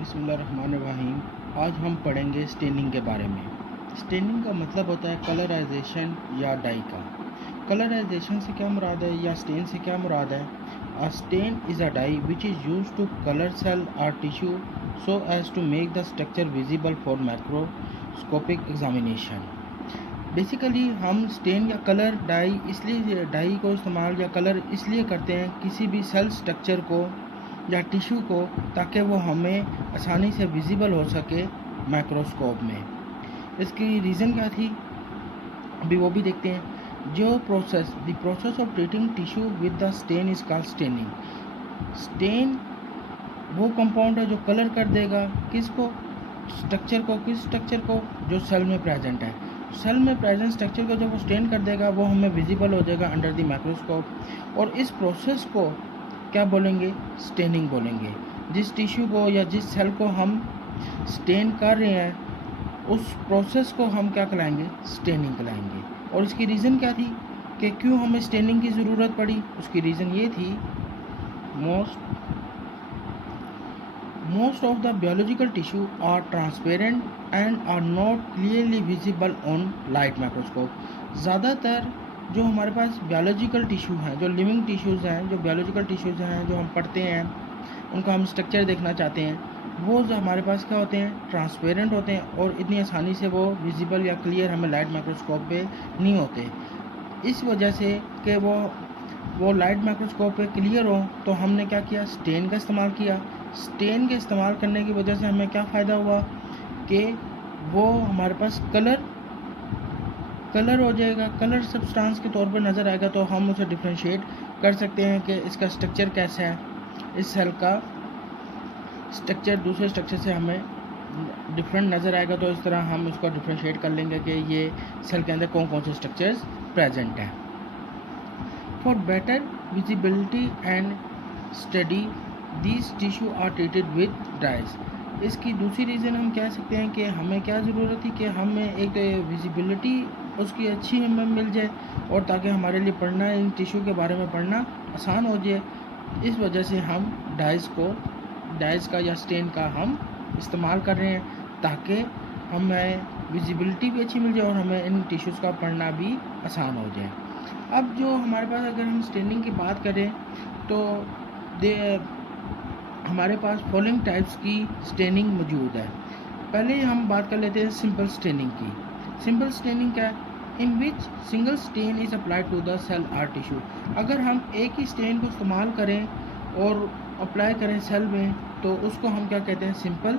बिस्मिल्लाहिर्रहमानिर्रहीम। आज हम पढ़ेंगे स्टेनिंग के बारे में। स्टेनिंग का मतलब होता है कलराइजेशन या डाई का। कलराइजेशन से क्या मुराद है या स्टेन से क्या मुराद है? A stain is a dye which is used to colour cell और tissue so as to make the structure visible for microscopic examination. Basically हम स्टेन या कलर डाई को इस्तेमाल या कलर इसलिए करते हैं किसी भी सेल स्ट्रक्चर को या टिश्यू को, ताकि वो हमें आसानी से विजिबल हो सके माइक्रोस्कोप में। इसकी रीज़न क्या थी अभी वो भी देखते हैं। The process of treating tissue with the stain is called staining. Stain वो कंपाउंड है जो कलर कर देगा किस स्ट्रक्चर को जो सेल में प्रेजेंट है। सेल में प्रेजेंट स्ट्रक्चर को जब वो स्टेन कर देगा वो हमें विजिबल हो जाएगा अंडर द माइक्रोस्कोप। और इस प्रोसेस को क्या बोलेंगे? स्टेनिंग बोलेंगे। जिस टिश्यू को या जिस सेल को हम स्टेन कर रहे हैं उस प्रोसेस को हम क्या कहलाएंगे? स्टेनिंग कहलाएंगे। और इसकी रीज़न क्या थी कि क्यों हमें स्टेनिंग की ज़रूरत पड़ी? उसकी रीज़न ये थी, most of the biological tissue are transparent and are not clearly visible on light microscope। ज़्यादातर जो हमारे पास बायोलॉजिकल टिश्यू हैं, जो लिविंग टिश्यूज़ हैं, जो बायोलॉजिकल टिश्यूज़ हैं, जो हम पढ़ते हैं, उनका हम स्ट्रक्चर देखना चाहते हैं, वो जो हमारे पास क्या होते हैं? ट्रांसपेरेंट होते हैं और इतनी आसानी से वो विजिबल या क्लियर हमें लाइट माइक्रोस्कोप पे नहीं होते। इस वजह से कि वो लाइट माइक्रोस्कोप पे क्लियर हो तो हमने क्या किया? स्टेन का इस्तेमाल किया। स्टेन के इस्तेमाल करने की वजह से हमें क्या फ़ायदा हुआ कि वो हमारे पास कलर हो जाएगा, कलर सब्सटेंस के तौर पर नज़र आएगा, तो हम उसे डिफ्रेंशिएट कर सकते हैं कि इसका स्ट्रक्चर कैसा है। इस सेल का स्ट्रक्चर दूसरे स्ट्रक्चर से हमें डिफरेंट नज़र आएगा, तो इस तरह हम उसको डिफ्रेंशिएट कर लेंगे कि ये सेल के अंदर कौन कौन से स्ट्रक्चर्स प्रेजेंट हैं। For better visibility and study these tissue are treated with dyes. इसकी दूसरी रीज़न हम कह सकते हैं कि हमें क्या ज़रूरत थी कि हमें एक विजिबिलिटी उसकी अच्छी हमें मिल जाए और ताकि हमारे लिए पढ़ना, इन टिश्यू के बारे में पढ़ना आसान हो जाए। इस वजह से हम डाइज का या स्टेन का हम इस्तेमाल कर रहे हैं ताकि हमें विजिबिलिटी भी अच्छी मिल जाए और हमें इन टिश्यूज़ का पढ़ना भी आसान हो जाए। अब जो हमारे पास अगर हम स्टेनिंग की बात करें तो हमारे पास फॉलोइंग टाइप्स की स्टेनिंग मौजूद है। पहले हम बात कर लेते हैं सिंपल स्टेनिंग की। सिंपल स्टेनिंग क्या है? In which single stain is applied to the cell or tissue. अगर हम एक ही स्टेन को इस्तेमाल करें और अप्लाई करें सेल में तो उसको हम क्या कहते हैं? सिंपल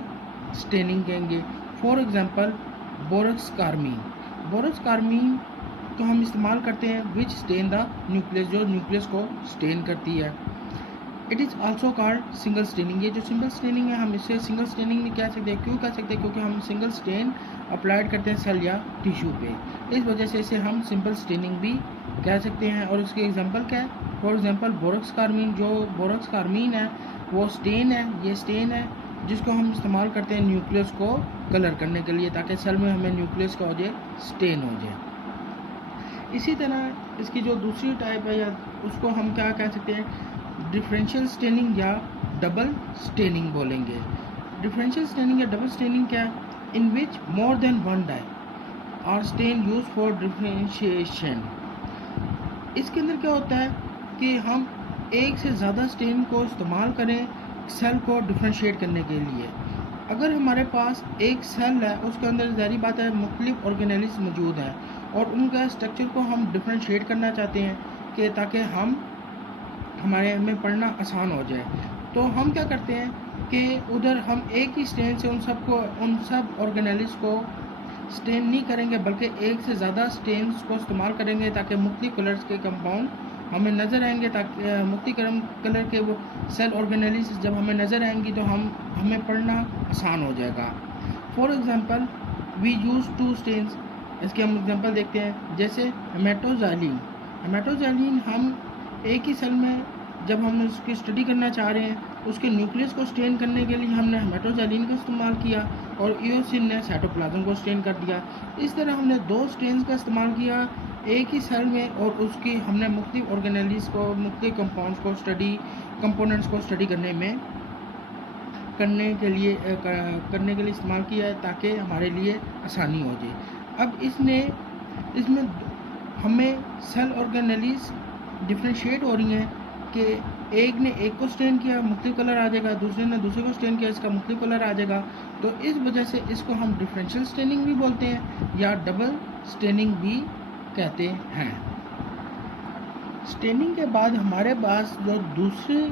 स्टेनिंग कहेंगे। फॉर एग्जांपल बोरक्स कार्मीन तो हम इस्तेमाल करते हैं विच स्टेन द न्यूक्लियस, जो न्यूक्लियस को स्टेन करती है। It is also called single staining. ये जो सिंगल स्टेनिंग है हम इसे सिंगल स्टेनिंग नहीं कह सकते। क्यों कह सकते हैं? क्योंकि हम सिंगल स्टेन अप्लाइड करते हैं सेल या टिश्यू पे, इस वजह से इसे हम सिंपल स्टेनिंग भी कह सकते हैं। और उसके एग्जांपल क्या है? फॉर एग्जांपल बोरक्स कार्मीन, जो बोरक्स कार्मीन है वो स्टेन है, ये स्टेन है जिसको हम इस्तेमाल करते हैं न्यूक्लियस को कलर करने के लिए, ताकि सेल में हमें न्यूक्लियस का हो जाए, स्टेन हो जाए। इसी तरह इसकी जो दूसरी टाइप है या उसको हम क्या कह सकते हैं? डिफरेंशियल स्टेनिंग या डबल स्टेनिंग बोलेंगे। डिफरेंशियल स्टेनिंग या डबल स्टेनिंग क्या है? In which more than one dye or stain use for differentiation. इसके अंदर क्या होता है कि हम एक से ज़्यादा स्टेन को इस्तेमाल करें सेल को डिफरेंशिएट करने के लिए। अगर हमारे पास एक सेल है उसके अंदर ज़ाहिर बात है मुख्तलिफ ऑर्गेनेल्स मौजूद हैं और उनका स्ट्रक्चर को हम डिफरेंशिएट करना चाहते हैं कि ताकि हमारे में पढ़ना आसान हो जाए, तो हम क्या करते हैं कि उधर हम एक ही स्टेन से उन सब ऑर्गेनेल्स को स्टेन नहीं करेंगे, बल्कि एक से ज़्यादा स्टेन्स को इस्तेमाल करेंगे ताकि मुख्तलिफ कलर्स के कंपाउंड हमें नज़र आएंगे, ताकि मुख्तलिफ कलर के वो सेल ऑर्गेनेल्स जब हमें नज़र आएंगी तो हमें पढ़ना आसान हो जाएगा। For example we use two stains. इसके हम एग्जांपल देखते हैं, जैसे हेमाटोजाइलिन हम एक ही सेल में जब हम उसकी स्टडी करना चाह रहे हैं उसके न्यूक्लियस को स्टेन करने के लिए हमने हेमाटोजाइलिन का इस्तेमाल किया और इयोसिन ने साइटोप्लाज्म को स्टेन कर दिया। इस तरह हमने दो स्टेन्स का इस्तेमाल किया एक ही सेल में और उसकी हमने मुख्तलिफ ऑर्गेनेल्स को, मुख्तलिफ कंपाउंड्स को कंपोनेंट्स को स्टडी करने के लिए इस्तेमाल किया है ताकि हमारे लिए आसानी हो जाए। अब इसमें हमें सेल ऑर्गेनेलीज डिफ्रेंशिएट हो रही हैं कि एक ने एक को स्टेन किया मुख्तलिफ कलर आ जाएगा, दूसरे ने दूसरे को स्टेन किया इसका मुख्तलिफ कलर आ जाएगा। तो इस वजह से इसको हम डिफरेंशियल स्टेनिंग भी बोलते हैं या डबल स्टेनिंग भी कहते हैं। स्टेनिंग के बाद हमारे पास जो दूसरी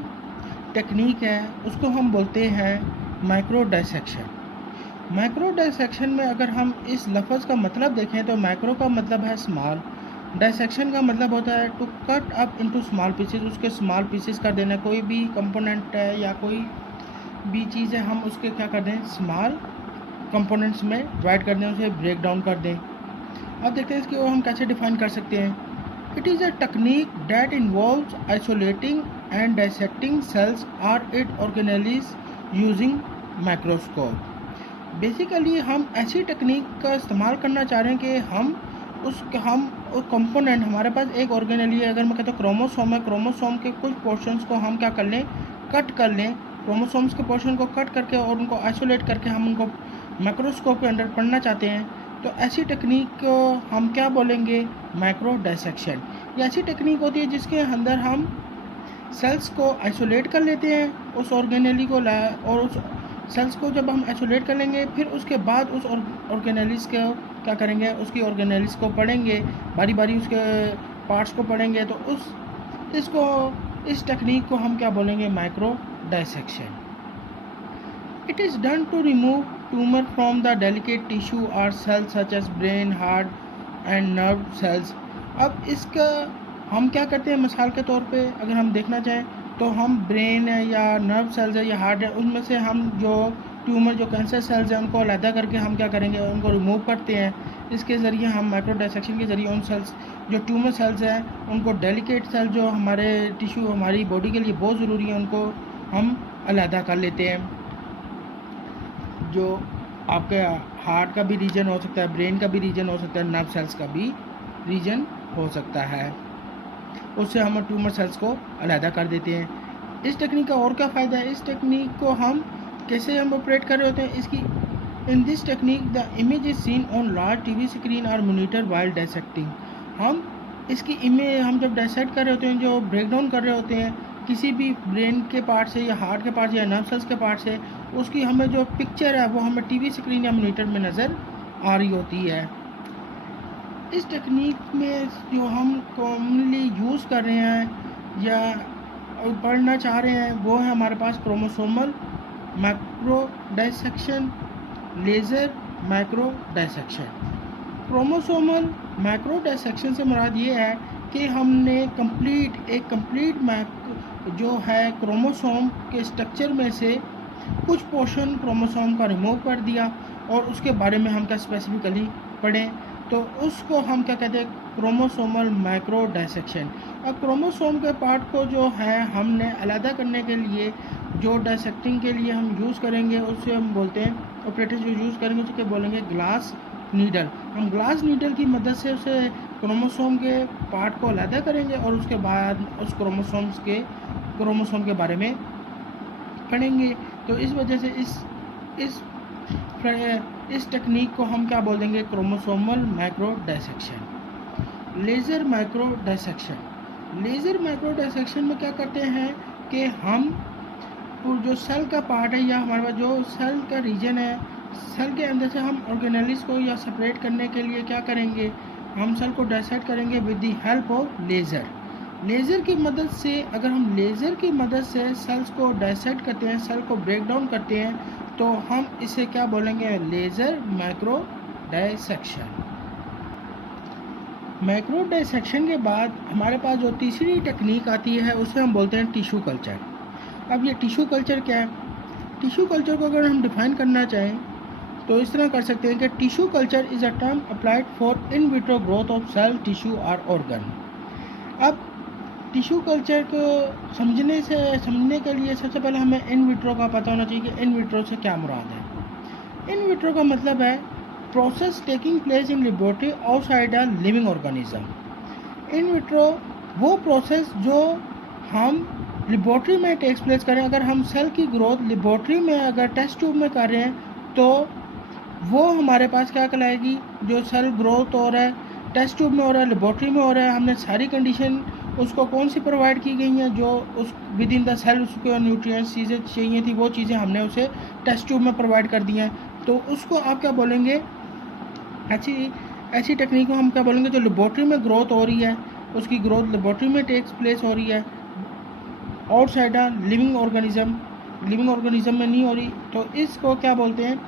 टेक्निक है उसको हम बोलते हैं माइक्रो डाइसेक्शन। माइक्रो डाइसेक्शन में अगर हम इस लफ्ज़ का मतलब देखें तो माइक्रो का मतलब है स्मॉल, डाइसेक्शन का मतलब होता है to cut up into small pieces, उसके स्मॉल पीसेस कर देना। कोई भी कंपोनेंट है या कोई भी चीज़ है हम उसके क्या कर दें, स्मॉल कंपोनेंट्स में डिवाइड कर दें, उसे ब्रेक डाउन कर दें। अब देखते हैं इसकी और हम कैसे डिफाइन कर सकते हैं। It is a technique that involves isolating and dissecting cells और it organelles using microscope. Basically हम ऐसी टेक्निक का इस्तेमाल करना चाह रहे हैं कि हम कंपोनेंट, हमारे पास एक ऑर्गेनेली है, अगर मैं कहता हूँ क्रोमोसोम है, क्रोमोसोम के कुछ पोर्शंस को हम क्या कर लें, कट कर लें, क्रोमोसोम्स के पोर्शन को कट करके और उनको आइसोलेट करके हम उनको माइक्रोस्कोप के अंदर पढ़ना चाहते हैं। तो ऐसी टेक्निक को हम क्या बोलेंगे, माइक्रो डाइसेक्शन। ये ऐसी टेक्निक होती है जिसके अंदर हम सेल्स को आइसोलेट कर लेते हैं उस ऑर्गेनेली को और उस सेल्स को जब हम आइसोलेट कर लेंगे फिर उसके बाद उस ऑर्गेनेलिस को क्या करेंगे, उसकी ऑर्गेनेलिस को पढ़ेंगे, बारी बारी उसके पार्ट्स को पढ़ेंगे। तो इस टेक्निक को हम क्या बोलेंगे, micro dissection. It is done to remove tumour from the delicate tissue और cells such as brain, heart and nerve cells. अब इसका हम क्या करते हैं, मिसाल के तौर पे अगर हम देखना चाहें तो हम ब्रेन है या नर्व सेल्स है या हार्ट है, उनमें से हम जो ट्यूमर, जो कैंसर सेल्स हैं उनको अलहदा करके हम क्या करेंगे, उनको रिमूव करते हैं। इसके ज़रिए हम माइक्रो डाइसेक्शन के ज़रिए उन सेल्स, जो ट्यूमर सेल्स हैं, उनको डेलिकेट सेल जो हमारे टिश्यू, हमारी बॉडी के लिए बहुत ज़रूरी है, उनको हम अलहदा कर लेते हैं। जो आपके हार्ट का भी रीजन हो सकता है, ब्रेन का भी रीजन हो सकता है, नर्व सेल्स का भी रीजन हो सकता है, उससे हम ट्यूमर सेल्स को अलहदा कर देते हैं। इस टेक्निक का और क्या फ़ायदा है, इस टेक्निक को हम कैसे हम ऑपरेट कर रहे होते हैं, इसकी in this technique the image is seen on large TV screen और मॉनिटर वाइल डाइसेक्टिंग। हम इसकी इमेज हम जब डाइसेक्ट कर रहे होते हैं, जो ब्रेक डाउन कर रहे होते हैं किसी भी ब्रेन के पार्ट से या हार्ट के पार्ट से या नर्व सेल्स के पार्ट से, उसकी हमें जो पिक्चर है वो हमें टीवी स्क्रीन या मॉनिटर में नज़र आ रही होती है। इस टेक्निक में जो हम कॉमनली यूज़ कर रहे हैं या पढ़ना चाह रहे हैं वो है हमारे पास chromosomal micro dissection, laser micro dissection. Chromosomal micro dissection से मुराद ये है कि हमने कंप्लीट जो है क्रोमोसोम के स्ट्रक्चर में से कुछ पोर्शन क्रोमोसोम का रिमूव कर दिया और उसके बारे में हम क्या स्पेसिफिकली पढ़ें, तो उसको हम क्या कहते हैं, क्रोमोसोमल माइक्रो डाइसेक्शन। अब क्रोमोसोम के पार्ट को जो है हमने अलहदा करने के लिए जो डाइसेक्टिंग के लिए हम यूज़ करेंगे उससे हम बोलते हैं, ऑपरेटर्स जो यूज़ करेंगे उसके बोलेंगे ग्लास नीडल। हम ग्लास नीडल की मदद से उसे क्रोमोसोम के पार्ट को अलहदा करेंगे और उसके बाद उस क्रोमोसोम के बारे में पढ़ेंगे। तो इस वजह से इस टेक्निक को हम क्या बोल देंगे, chromosomal micro dissection. Laser micro dissection. Laser micro dissection में क्या करते हैं कि हम जो सेल का पार्ट है या हमारे पास जो सेल का रीजन है, सेल के अंदर से हम ऑर्गेनेलिस को या सेपरेट करने के लिए क्या करेंगे, हम सेल को डाइसेक्ट करेंगे with the help of laser. Laser की मदद से, अगर हम लेज़र की मदद से सेल्स को डाइसेक्ट करते हैं, सेल को ब्रेक डाउन करते हैं, तो हम इसे क्या बोलेंगे, laser micro dissection. Micro dissection के बाद हमारे पास जो तीसरी टेक्निक आती है उसे हम बोलते हैं टिश्यू कल्चर। अब ये टिश्यू कल्चर क्या है, टिश्यू कल्चर को अगर हम डिफाइन करना चाहें तो इस तरह कर सकते हैं कि tissue culture is a term applied for in vitro growth of cell, tissue और ऑर्गन। अब टिश्यू कल्चर को समझने के लिए सबसे पहले हमें इन विट्रो का पता होना चाहिए कि इन विट्रो से क्या मुराद है। इन विट्रो का मतलब है process taking place in laboratory outside a living organism. In vitro वो प्रोसेस जो हम लेबॉर्ट्री में टेक्स प्लेस करें, अगर हम सेल की ग्रोथ लेबॉर्ट्री में अगर टेस्ट ट्यूब में कर रहे हैं तो वो हमारे पास क्या कहलाएगी, जो सेल ग्रोथ हो रहा है टेस्ट ट्यूब में हो रहा है, लेबॉर्ट्री में हो रहा है, हमने सारी कंडीशन उसको कौन सी प्रोवाइड की गई हैं, जो उस विद इन द सेल उसको न्यूट्रिएंट्स चीज़ें चाहिए थी, वो चीज़ें हमने उसे टेस्ट ट्यूब में प्रोवाइड कर दी हैं, तो उसको आप क्या बोलेंगे, ऐसी टेक्निक को हम क्या बोलेंगे, जो लेबॉर्ट्री में ग्रोथ हो रही है, उसकी ग्रोथ लेबॉर्ट्री में टेक्स प्लेस हो रही है, आउटसाइड अ लिविंग ऑर्गेनिज्म में नहीं हो रही, तो इसको क्या बोलते हैं,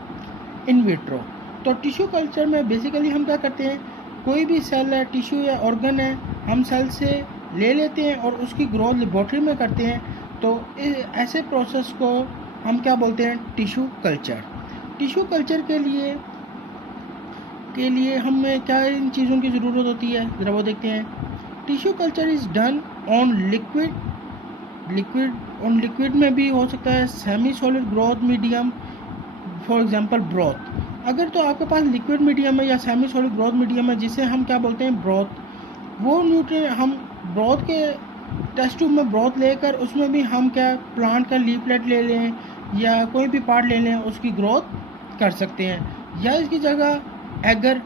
इन विट्रो। तो टिश्यू कल्चर में बेसिकली हम क्या करते हैं, कोई भी सेल है, टिश्यू या ऑर्गन है, हम सेल से ले लेते हैं और उसकी ग्रोथ लेबॉर्ट्री में करते हैं, तो ऐसे प्रोसेस को हम क्या बोलते हैं, टिश्यू कल्चर। टिश्यू कल्चर के लिए हमें क्या इन चीज़ों की ज़रूरत होती है, ज़रा वो देखते हैं। Tissue culture is done on liquid में भी हो सकता है, semi solid growth medium, for example broth. अगर तो आपके पास लिक्विड मीडियम है या सेमी सॉलिड ग्रोथ मीडियम है, जिसे हम क्या बोलते हैं, ब्रोथ, वो न्यूट्रिएंट हम ब्रोथ के टेस्ट ट्यूब में ब्रोथ लेकर उसमें भी हम क्या प्लांट का लीफलेट ले लें या कोई भी पार्ट ले लें, उसकी ग्रोथ कर सकते हैं। या इसकी जगह एगर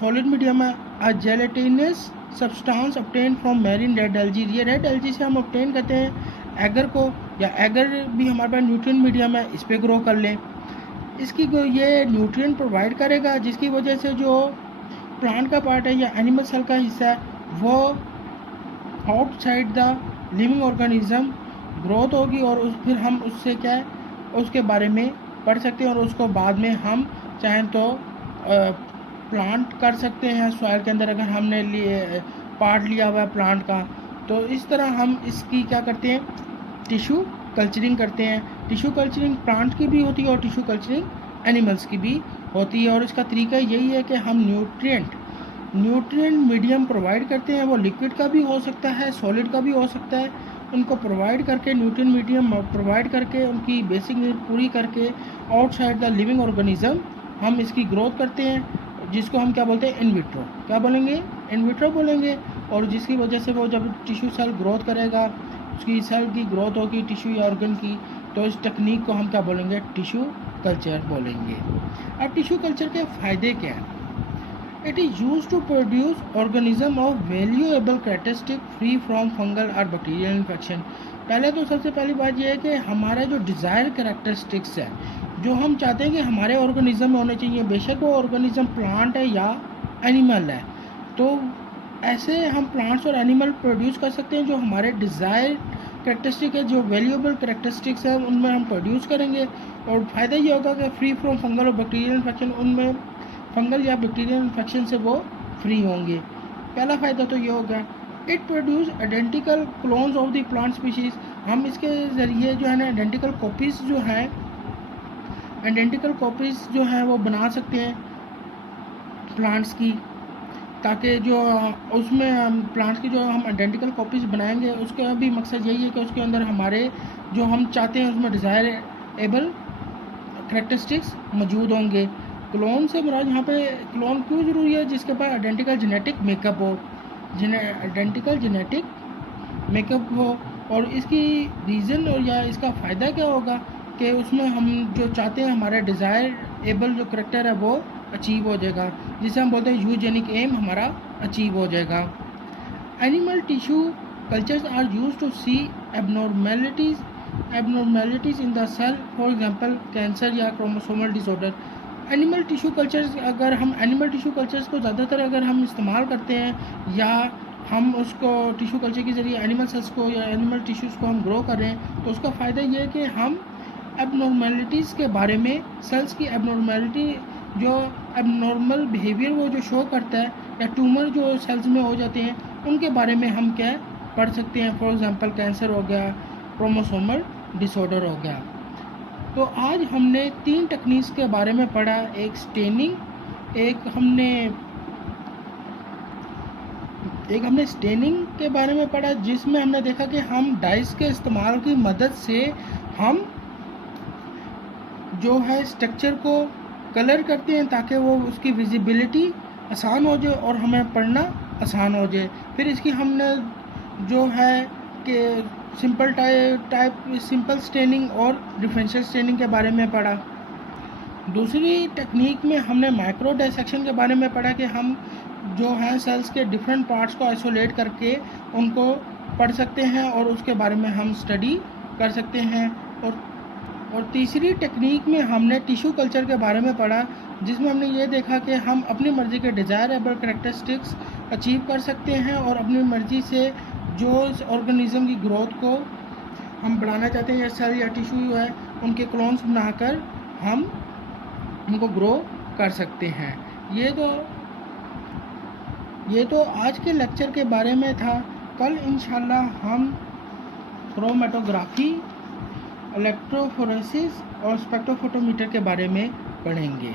सॉलिड मीडियम है, a gelatinous substance obtain from marine red algae, ये रेड एल्गी से हम ऑब्टेन करते हैं एगर को, या एगर भी हमारे पास न्यूट्रिएंट मीडियम है, इस पर ग्रो कर लें। इसकी ये न्यूट्रिएंट प्रोवाइड करेगा, जिसकी वजह से जो प्लांट का पार्ट है या एनिमल सेल का हिस्सा है वो outside the living organism growth होगी, और फिर हम उससे क्या है उसके बारे में पढ़ सकते हैं, और उसको बाद में हम चाहें तो प्लांट कर सकते हैं सॉइल के अंदर, अगर हमने पार्ट लिया हुआ है प्लांट का। तो इस तरह हम इसकी क्या करते हैं, टिश्यू कल्चरिंग करते हैं। टिश्यू कल्चरिंग प्लांट की भी होती है और टिश्यू कल्चरिंग एनिमल्स की भी होती है, और इसका तरीका यही है कि हम न्यूट्रिएंट मीडियम प्रोवाइड करते हैं, वो लिक्विड का भी हो सकता है, सॉलिड का भी हो सकता है, उनको प्रोवाइड करके न्यूट्रिएंट मीडियम प्रोवाइड करके उनकी बेसिक नीड पूरी करके आउटसाइड द लिविंग ऑर्गेनिज्म हम इसकी ग्रोथ करते हैं, जिसको हम क्या बोलते हैं, इन विट्रो, क्या बोलेंगे, इन विट्रो बोलेंगे। और जिसकी वजह से वो जब टिश्यू सेल ग्रोथ करेगा, उसकी सेल की ग्रोथ होगी टिश्यू या ऑर्गन की, तो इस टेक्निक को हम क्या बोलेंगे, टिश्यू कल्चर बोलेंगे। अब टिश्यू कल्चर के फ़ायदे क्या हैं, it is use to produce organism of valuable characteristic free from fungal और बैक्टीरियल इन्फेक्शन। पहले तो सबसे पहली बात यह है कि हमारा जो डिज़ायर कैरेक्टरिस्टिक्स है, जो हम चाहते हैं कि हमारे ऑर्गेनिज्म में होने चाहिए, बेशक वो ऑर्गेनिज्म प्लांट है या एनिमल है, तो ऐसे हम प्लांट्स और एनिमल प्रोड्यूस कर सकते हैं जो हमारे डिज़ायर कैरेक्टरिस्टिक है, जो वैल्यूएबल कैरेक्टरिस्टिक्स है उनमें हम प्रोड्यूस करेंगे। और फ़ायदा ये होगा कि फ्री फ्रॉम फंगल और बैक्टीरियल इन्फेक्शन, उनमें फंगल या बैक्टीरियल इन्फेक्शन से वो फ्री होंगे। पहला फ़ायदा तो ये होगा। It produce identical clones of the plant species, हम इसके ज़रिए जो है ना आइडेंटिकल कॉपीज़ जो हैं वो बना सकते हैं प्लांट्स की, ताकि जो उसमें हम प्लांट्स की जो हम आइडेंटिकल कॉपीज़ बनाएंगे, उसका भी मकसद यही है कि उसके अंदर हमारे जो हम चाहते हैं उसमें डिज़ायरेबल कैरेक्टरिस्टिक्स मौजूद होंगे। क्लोन से मुराद यहाँ पे क्लोन क्यों ज़रूरी है, जिसके पास आइडेंटिकल जेनेटिक मेकअप हो, और इसकी रीज़न और या इसका फ़ायदा क्या होगा कि उसमें हम जो चाहते हैं हमारा डिज़ायरेबल जो करेक्टर है वो अचीव हो जाएगा, जिसे हम बोलते हैं यूजेनिक एम हमारा अचीव हो जाएगा। Animal tissue cultures are use to see abnormalities in the cell, for example cancer या chromosomal disorder. Animal tissue cultures को ज़्यादातर अगर हम इस्तेमाल करते हैं या हम उसको टिश्यू कल्चर के ज़रिए एनिमल सेल्स को या एनिमल टिश्यूज़ को हम ग्रो कर रहे हैं, तो उसका फ़ायदा ये है कि हम एबनॉर्मेलिटीज़ के बारे में, सेल्स की एबनॉर्मेलिटी, जो एबनॉर्मल बिहेवियर वो जो शो करता है या ट्यूमर जो सेल्स में हो जाते हैं, उनके बारे में हम क्या पढ़ सकते हैं। फॉर एग्जांपल कैंसर हो गया, क्रोमोसोमल डिसऑर्डर हो गया। तो आज हमने 3 टेक्निक्स के बारे में पढ़ा, एक स्टेनिंग, एक हमने स्टेनिंग के बारे में पढ़ा, जिसमें हमने देखा कि हम डाइस के इस्तेमाल की मदद से हम जो है स्ट्रक्चर को कलर करते हैं ताकि वो उसकी विजिबिलिटी आसान हो जाए और हमें पढ़ना आसान हो जाए। फिर इसकी हमने जो है कि सिंपल स्टेनिंग और डिफरेंशियल स्टेनिंग के बारे में पढ़ा। दूसरी टेक्निक में हमने माइक्रो डाइसेक्शन के बारे में पढ़ा कि हम जो हैं सेल्स के डिफरेंट पार्ट्स को आइसोलेट करके उनको पढ़ सकते हैं और उसके बारे में हम स्टडी कर सकते हैं। और तीसरी टेक्निक में हमने टिश्यू कल्चर के बारे में पढ़ा, जिसमें हमने ये देखा कि हम अपनी मर्ज़ी के डिज़ायरेबल करैक्टरिस्टिक्स अचीव कर सकते हैं और अपनी मर्ज़ी से जो इस ऑर्गेनिज्म की ग्रोथ को हम बढ़ाना चाहते हैं या सेल या टिश्यू है उनके क्लोन्स बनाकर हम उनको ग्रो कर सकते हैं। ये तो आज के लेक्चर के बारे में था। कल इंशाल्लाह हम क्रोमेटोग्राफी, इलेक्ट्रोफोरेसिस और स्पेक्ट्रोफोटोमीटर के बारे में पढ़ेंगे।